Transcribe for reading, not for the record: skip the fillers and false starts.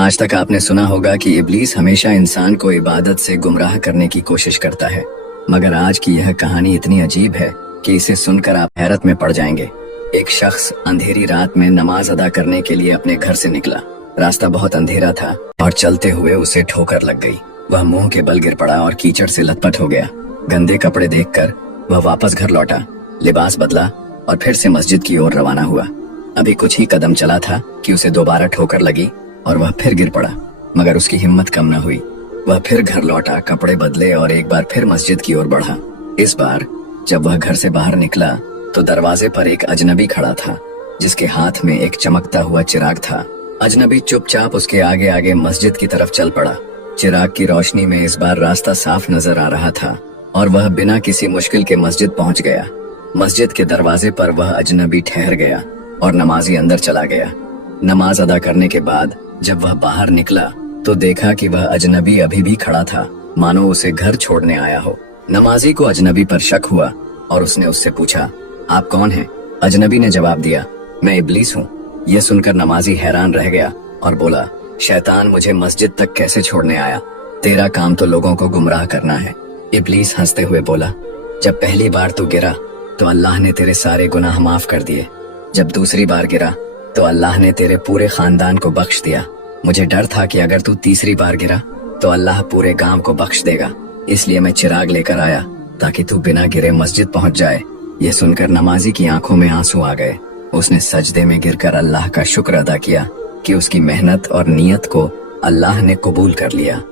आज तक आपने सुना होगा कि इब्लीस हमेशा इंसान को इबादत से गुमराह करने की कोशिश करता है, मगर आज की यह कहानी इतनी अजीब है कि इसे सुनकर आप हैरत में पड़ जाएंगे। एक शख्स अंधेरी रात में नमाज अदा करने के लिए अपने घर से निकला। रास्ता बहुत अंधेरा था और चलते हुए उसे ठोकर लग गई। वह मुंह के बल गिर पड़ा और कीचड़ से लथपथ हो गया। गंदे कपड़े देखकर वह वापस घर लौटा, लिबास बदला और फिर से मस्जिद की ओर रवाना हुआ। अभी कुछ ही कदम चला था कि उसे दोबारा ठोकर लगी और वह फिर गिर पड़ा, मगर उसकी हिम्मत कम न हुई। वह फिर घर लौटा, कपड़े बदले और एक बार फिर मस्जिद की ओर बढ़ा। इस बार जब वह घर से बाहर निकला तो दरवाजे पर एक अजनबी खड़ा था, जिसके हाथ में एक चमकता हुआ चिराग था। अजनबी चुपचाप उसके आगे आगे मस्जिद की तरफ चल पड़ा। चिराग की रोशनी में इस बार रास्ता साफ नजर आ रहा था और वह बिना किसी मुश्किल के मस्जिद पहुंच गया। मस्जिद के दरवाजे पर वह अजनबी ठहर गया और नमाजी अंदर चला गया। नमाज अदा करने के बाद जब वह बाहर निकला तो देखा कि वह अजनबी अभी भी खड़ा था, मानो उसे घर छोड़ने आया हो। नमाजी को अजनबी पर शक हुआ और उसने उससे पूछा, आप कौन हैं? अजनबी ने जवाब दिया, मैं इब्लीस हूँ। यह सुनकर नमाजी हैरान रह गया और बोला, शैतान मुझे मस्जिद तक कैसे छोड़ने आया? तेरा काम तो लोगों को गुमराह करना है। इब्लीस हंसते हुए बोला, जब पहली बार तू गिरा तो अल्लाह ने तेरे सारे गुनाह माफ कर दिए। जब दूसरी बार गिरा तो अल्लाह ने तेरे पूरे खानदान को बख्श दिया। मुझे डर था कि अगर तू तीसरी बार गिरा तो अल्लाह पूरे गांव को बख्श देगा, इसलिए मैं चिराग लेकर आया ताकि तू बिना गिरे मस्जिद पहुंच जाए। यह सुनकर नमाजी की आंखों में आंसू आ गए। उसने सजदे में गिरकर अल्लाह का शुक्र अदा किया कि उसकी मेहनत और नियत को अल्लाह ने कबूल कर लिया।